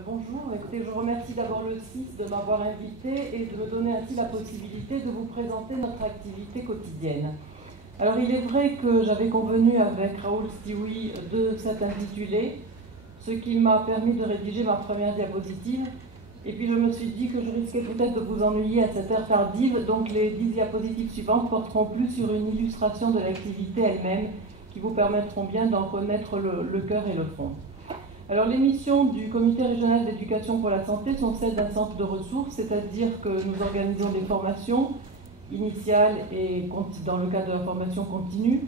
Bonjour, écoutez, je remercie d'abord le CIS de m'avoir invité et de me donner ainsi la possibilité de vous présenter notre activité quotidienne. Alors il est vrai que j'avais convenu avec Raoul Stioui de cet intitulé, ce qui m'a permis de rédiger ma première diapositive. Et puis je me suis dit que je risquais peut-être de vous ennuyer à cette heure tardive, donc les 10 diapositives suivantes porteront plus sur une illustration de l'activité elle-même, qui vous permettront bien d'en connaître le cœur et le fond. Alors les missions du Comité régional d'éducation pour la santé sont celles d'un centre de ressources, c'est-à-dire que nous organisons des formations initiales et dans le cadre de la formation continue.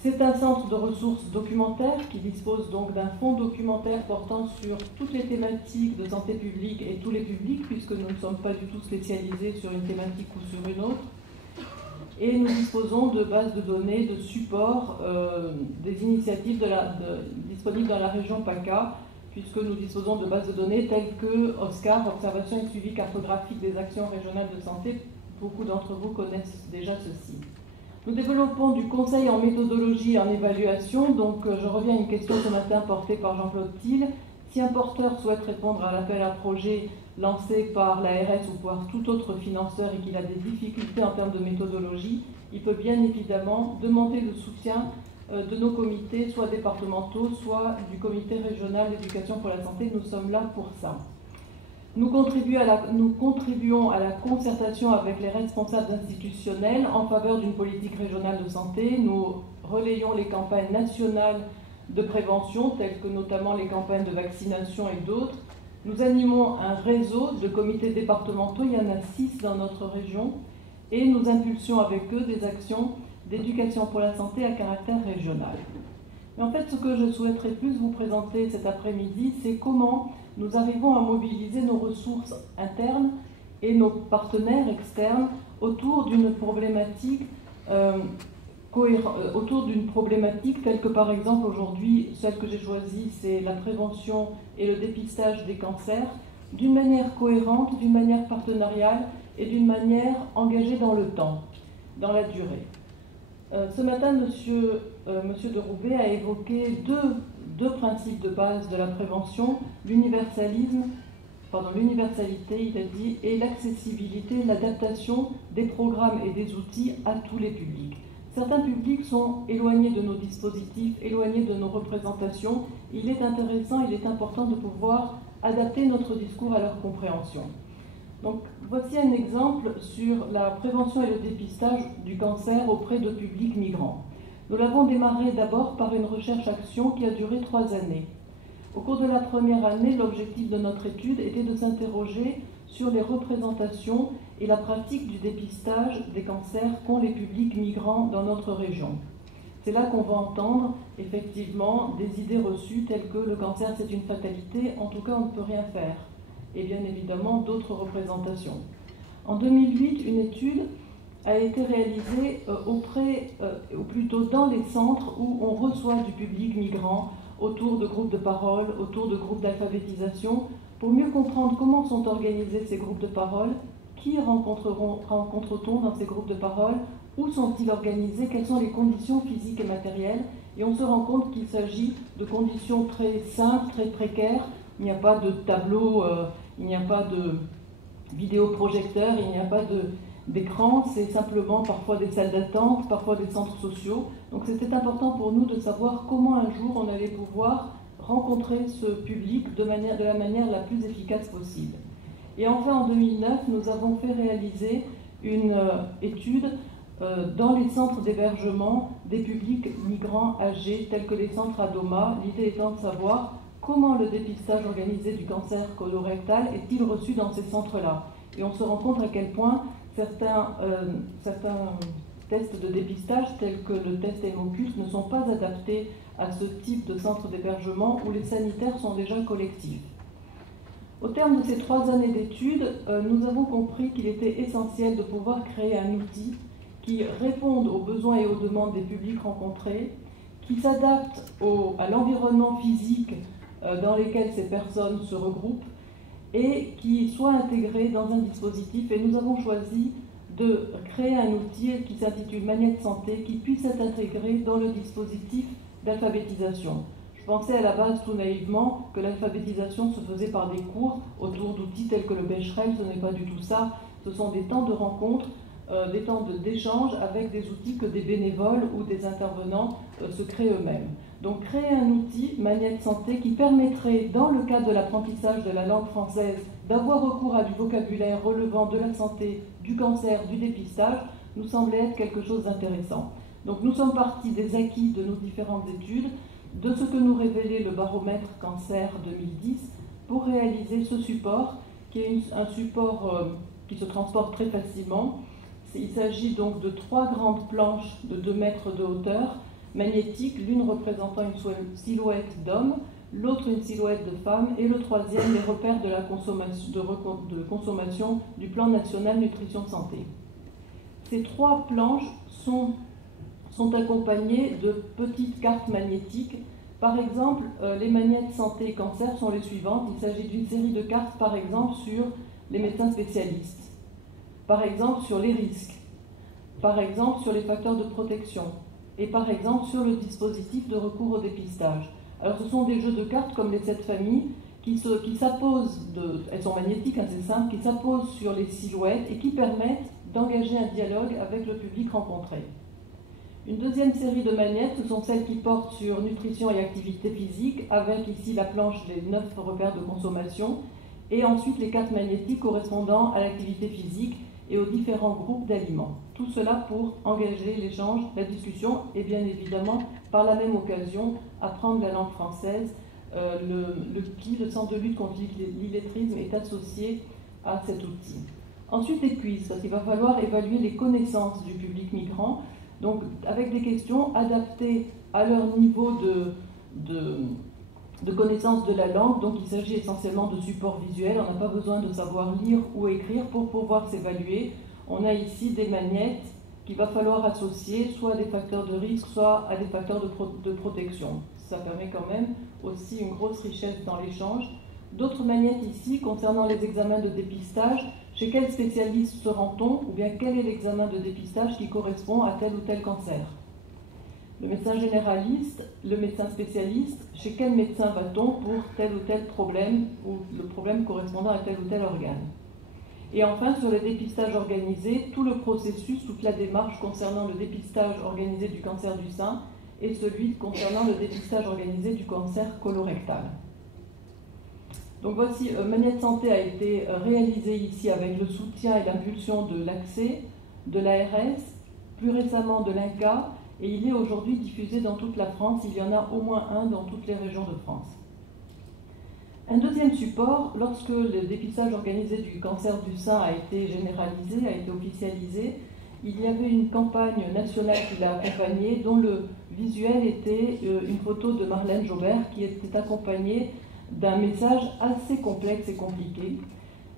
C'est un centre de ressources documentaires qui dispose donc d'un fonds documentaire portant sur toutes les thématiques de santé publique et tous les publics, puisque nous ne sommes pas du tout spécialisés sur une thématique ou sur une autre. Et nous disposons de bases de données, de supports, des initiatives disponibles dans la région PACA, puisque nous disposons de bases de données telles que OSCAR, Observation et Suivi Cartographique des Actions Régionales de Santé. Beaucoup d'entre vous connaissent déjà ceci. Nous développons du conseil en méthodologie et en évaluation, donc je reviens à une question ce matin portée par Jean-Claude Thiel. Si un porteur souhaite répondre à l'appel à projet lancé par l'ARS ou par tout autre financeur et qu'il a des difficultés en termes de méthodologie, il peut bien évidemment demander le soutien de nos comités, soit départementaux, soit du comité régional d'éducation pour la santé. Nous sommes là pour ça. Nous contribuons à la concertation avec les responsables institutionnels en faveur d'une politique régionale de santé. Nous relayons les campagnes nationales de prévention, telles que notamment les campagnes de vaccination et d'autres. Nous animons un réseau de comités départementaux, il y en a 6 dans notre région, et nous impulsions avec eux des actions d'éducation pour la santé à caractère régional. Mais en fait, ce que je souhaiterais plus vous présenter cet après-midi, c'est comment nous arrivons à mobiliser nos ressources internes et nos partenaires externes autour d'une problématique telle que par exemple aujourd'hui, celle que j'ai choisie, c'est la prévention et le dépistage des cancers, d'une manière cohérente, d'une manière partenariale et d'une manière engagée dans le temps, dans la durée. Ce matin, Monsieur de Roubaix a évoqué deux principes de base de la prévention, l'universalité, il a dit, et l'accessibilité, l'adaptation des programmes et des outils à tous les publics. Certains publics sont éloignés de nos dispositifs, éloignés de nos représentations. Il est intéressant, il est important de pouvoir adapter notre discours à leur compréhension. Donc, voici un exemple sur la prévention et le dépistage du cancer auprès de publics migrants. Nous l'avons démarré d'abord par une recherche-action qui a duré 3 années. Au cours de la première année, l'objectif de notre étude était de s'interroger sur les représentations et la pratique du dépistage des cancers qu'ont les publics migrants dans notre région. C'est là qu'on va entendre effectivement des idées reçues telles que le cancer c'est une fatalité, en tout cas on ne peut rien faire, et bien évidemment d'autres représentations. En 2008, une étude a été réalisée ou plutôt dans les centres où on reçoit du public migrant autour de groupes de parole, autour de groupes d'alphabétisation, pour mieux comprendre comment sont organisés ces groupes de parole, qui rencontre-t-on dans ces groupes de parole, où sont-ils organisés, quelles sont les conditions physiques et matérielles, et on se rend compte qu'il s'agit de conditions très simples, très précaires. Il n'y a pas de tableau, il n'y a pas de vidéoprojecteur, il n'y a pas d'écran, c'est simplement parfois des salles d'attente, parfois des centres sociaux. Donc c'était important pour nous de savoir comment un jour on allait pouvoir rencontrer ce public de la manière la plus efficace possible. Et enfin en 2009, nous avons fait réaliser une étude dans les centres d'hébergement des publics migrants âgés tels que les centres Adoma, l'idée étant de savoir comment le dépistage organisé du cancer colorectal est-il reçu dans ces centres-là. Et on se rend compte à quel point certains tests de dépistage, tels que le test Hémocus, ne sont pas adaptés à ce type de centre d'hébergement où les sanitaires sont déjà collectifs. Au terme de ces 3 années d'études, nous avons compris qu'il était essentiel de pouvoir créer un outil qui réponde aux besoins et aux demandes des publics rencontrés, qui s'adapte à l'environnement physique dans lequel ces personnes se regroupent et qui soit intégré dans un dispositif. Et nous avons choisi de créer un outil qui s'intitule Magnète Santé, qui puisse être intégré dans le dispositif d'alphabétisation. Je pensais à la base tout naïvement que l'alphabétisation se faisait par des cours autour d'outils tels que le Becherel. Ce n'est pas du tout ça. Ce sont des temps de rencontre, des temps d'échange avec des outils que des bénévoles ou des intervenants se créent eux-mêmes. Donc créer un outil, Magnète Santé, qui permettrait, dans le cadre de l'apprentissage de la langue française, d'avoir recours à du vocabulaire relevant de la santé, du cancer, du dépistage, nous semblait être quelque chose d'intéressant. Donc nous sommes partis des acquis de nos différentes études, de ce que nous révélait le baromètre cancer 2010, pour réaliser ce support, qui est un support qui se transporte très facilement. Il s'agit donc de 3 grandes planches de 2 mètres de hauteur, magnétiques, l'une représentant une silhouette d'homme, l'autre une silhouette de femme, et le troisième les repères de la consommation du plan national nutrition santé. Ces 3 planches sont accompagnées de petites cartes magnétiques. Par exemple, les Magnètes santé et cancer sont les suivantes. Il s'agit d'une série de cartes, par exemple, sur les médecins spécialistes, par exemple sur les risques, par exemple sur les facteurs de protection, et par exemple sur le dispositif de recours au dépistage. Alors ce sont des jeux de cartes comme les 7 familles qui s'apposent, elles sont magnétiques, hein, c'est simple, qui s'apposent sur les silhouettes et qui permettent d'engager un dialogue avec le public rencontré. Une deuxième série de magnettes, ce sont celles qui portent sur nutrition et activité physique, avec ici la planche des 9 repères de consommation, et ensuite les cartes magnétiques correspondant à l'activité physique et aux différents groupes d'aliments. Tout cela pour engager l'échange, la discussion et bien évidemment, par la même occasion, apprendre la langue française. Le CLI, le Centre de lutte contre l'illettrisme, est associé à cet outil. Ensuite, les quiz, parce qu'il va falloir évaluer les connaissances du public migrant, donc avec des questions adaptées à leur niveau de connaissance de la langue. Donc il s'agit essentiellement de supports visuels, on n'a pas besoin de savoir lire ou écrire pour pouvoir s'évaluer. On a ici des magnettes qu'il va falloir associer soit à des facteurs de risque, soit à des facteurs de protection. Ça permet quand même aussi une grosse richesse dans l'échange. D'autres magnettes ici concernant les examens de dépistage. Chez quel spécialiste se rend-on, ou bien quel est l'examen de dépistage qui correspond à tel ou tel cancer? Le médecin généraliste, le médecin spécialiste, chez quel médecin va-t-on pour tel ou tel problème, ou le problème correspondant à tel ou tel organe? Et enfin, sur le dépistage organisé, tout le processus, toute la démarche concernant le dépistage organisé du cancer du sein et celui concernant le dépistage organisé du cancer colorectal. Donc voici, Magnète Santé a été réalisé ici avec le soutien et l'impulsion de l'ACSE, de l'ARS, plus récemment de l'INCA, et il est aujourd'hui diffusé dans toute la France. Il y en a au moins un dans toutes les régions de France. Un deuxième support, lorsque le dépistage organisé du cancer du sein a été généralisé, a été officialisé, il y avait une campagne nationale qui l'a accompagné, dont le visuel était une photo de Marlène Jobert qui était accompagnée d'un message assez complexe et compliqué.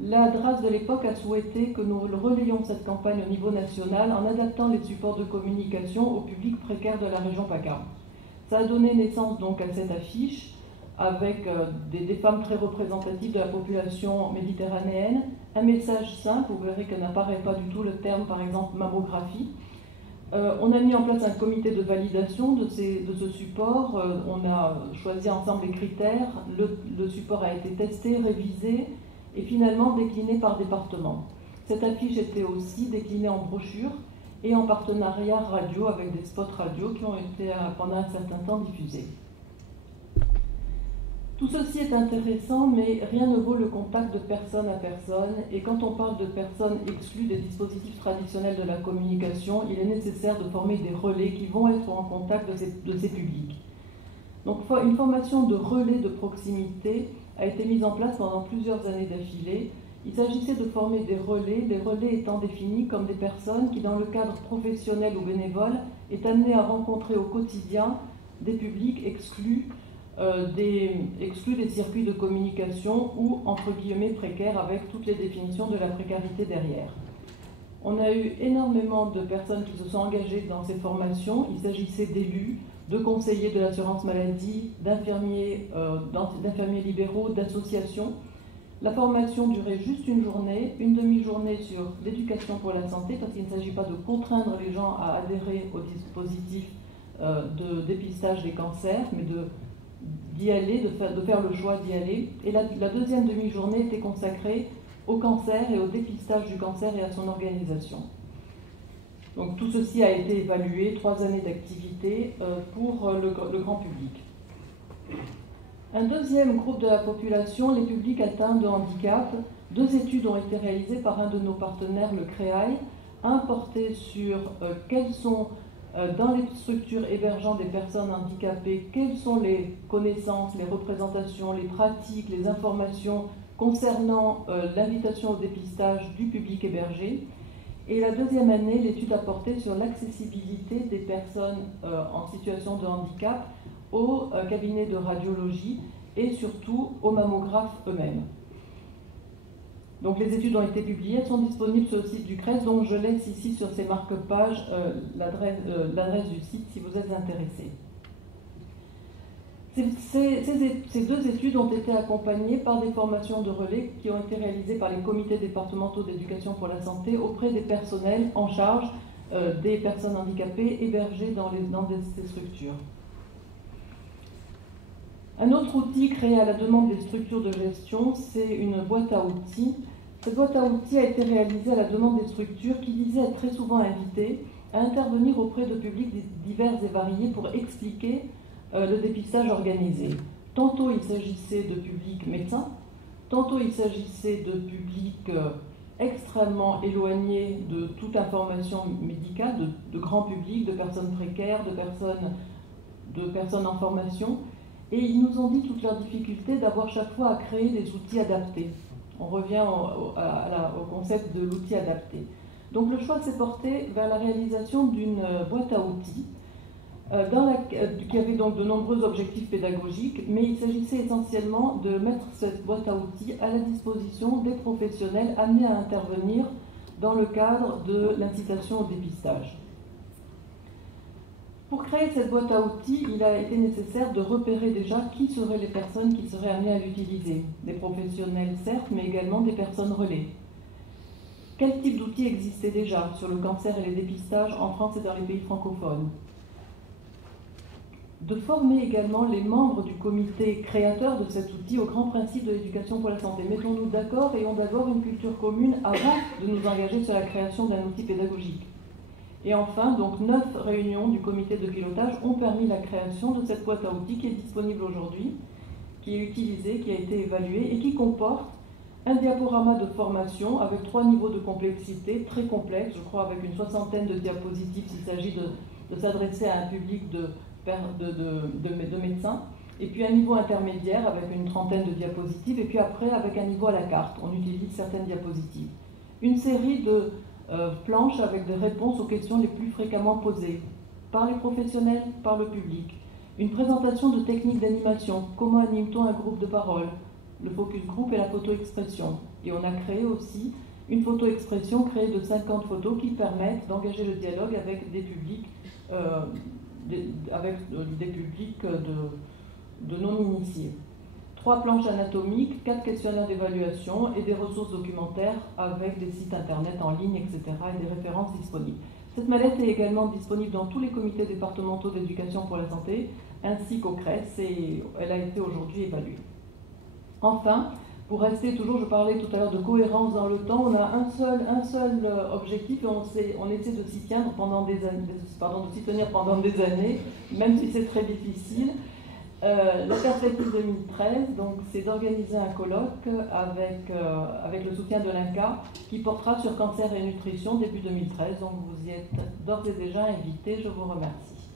La DRAS de l'époque a souhaité que nous relayions cette campagne au niveau national en adaptant les supports de communication au public précaire de la région PACA. Ça a donné naissance donc à cette affiche avec des femmes très représentatives de la population méditerranéenne, un message simple, vous verrez que n'apparaît pas du tout le terme par exemple mammographie. On a mis en place un comité de validation de ce support, on a choisi ensemble les critères, le support a été testé, révisé et finalement décliné par département. Cette affiche était aussi déclinée en brochure et en partenariat radio avec des spots radio qui ont été pendant un certain temps diffusés. Tout ceci est intéressant, mais rien ne vaut le contact de personne à personne. Et quand on parle de personnes exclues des dispositifs traditionnels de la communication, il est nécessaire de former des relais qui vont être en contact de ces publics. Donc une formation de relais de proximité a été mise en place pendant plusieurs années d'affilée. Il s'agissait de former des relais étant définis comme des personnes qui, dans le cadre professionnel ou bénévole, est amené à rencontrer au quotidien des publics exclus des circuits de communication ou, entre guillemets, précaires, avec toutes les définitions de la précarité derrière. On a eu énormément de personnes qui se sont engagées dans ces formations. Il s'agissait d'élus, de conseillers de l'assurance maladie, d'infirmiers libéraux, d'associations. La formation durait juste une journée, une demi-journée sur l'éducation pour la santé, parce qu'il ne s'agit pas de contraindre les gens à adhérer au dispositif de dépistage des cancers, mais d'y aller, de faire le choix d'y aller. Et la deuxième demi-journée était consacrée au cancer et au dépistage du cancer et à son organisation. Donc tout ceci a été évalué, 3 années d'activité pour le grand public. Un deuxième groupe de la population, les publics atteints de handicap. 2 études ont été réalisées par un de nos partenaires, le CREAI. Un porté sur quelles sont, dans les structures hébergeant des personnes handicapées, quelles sont les connaissances, les représentations, les pratiques, les informations concernant l'invitation au dépistage du public hébergé. Et la deuxième année, l'étude a porté sur l'accessibilité des personnes en situation de handicap aux cabinets de radiologie et surtout aux mammographes eux-mêmes. Donc les études ont été publiées, elles sont disponibles sur le site du CRES, donc je laisse ici sur ces marque-pages l'adresse du site si vous êtes intéressés. Ces 2 études ont été accompagnées par des formations de relais qui ont été réalisées par les comités départementaux d'éducation pour la santé auprès des personnels en charge des personnes handicapées hébergées dans ces structures. Un autre outil créé à la demande des structures de gestion, c'est une boîte à outils. Cette boîte à outils a été réalisée à la demande des structures qui disaient être très souvent invitées à intervenir auprès de publics divers et variés pour expliquer le dépistage organisé. Tantôt il s'agissait de publics médecins, tantôt il s'agissait de publics extrêmement éloignés de toute information médicale, de grand public, de personnes précaires, de personnes en formation. Et ils nous ont dit toute leur difficulté d'avoir chaque fois à créer des outils adaptés. On revient au concept de l'outil adapté. Donc le choix s'est porté vers la réalisation d'une boîte à outils qui avait donc de nombreux objectifs pédagogiques, mais il s'agissait essentiellement de mettre cette boîte à outils à la disposition des professionnels amenés à intervenir dans le cadre de l'incitation au dépistage. Pour créer cette boîte à outils, il a été nécessaire de repérer déjà qui seraient les personnes qui seraient amenées à l'utiliser. Des professionnels certes, mais également des personnes relais. Quel type d'outils existait déjà sur le cancer et les dépistages en France et dans les pays francophones? De former également les membres du comité créateur de cet outil aux grands principes de l'éducation pour la santé. Mettons-nous d'accord et ayons d'abord une culture commune avant de nous engager sur la création d'un outil pédagogique. Et enfin, donc 9 réunions du comité de pilotage ont permis la création de cette boîte à outils qui est disponible aujourd'hui, qui est utilisée, qui a été évaluée et qui comporte un diaporama de formation avec 3 niveaux de complexité très complexes, je crois avec une 60aine de diapositives s'il s'agit de s'adresser à un public de médecins, et puis un niveau intermédiaire avec une 30aine de diapositives, et puis après avec un niveau à la carte, on utilise certaines diapositives. Une série de planches avec des réponses aux questions les plus fréquemment posées, par les professionnels, par le public. Une présentation de techniques d'animation, comment anime-t-on un groupe de parole, le focus group et la photo-expression. Et on a créé aussi une photo-expression créée de 50 photos qui permettent d'engager le dialogue avec des publics de non-initiés. 3 planches anatomiques, 4 questionnaires d'évaluation et des ressources documentaires avec des sites internet en ligne, etc. et des références disponibles. Cette mallette est également disponible dans tous les comités départementaux d'éducation pour la santé, ainsi qu'au CRES, et elle a été aujourd'hui évaluée. Enfin, pour rester toujours, je parlais tout à l'heure de cohérence dans le temps, on a un seul objectif et on essaie de s'y tenir pendant des années, même si c'est très difficile. La perspective 2013, donc, c'est d'organiser un colloque avec le soutien de l'INCa qui portera sur cancer et nutrition début 2013. Donc vous y êtes d'ores et déjà invités. Je vous remercie.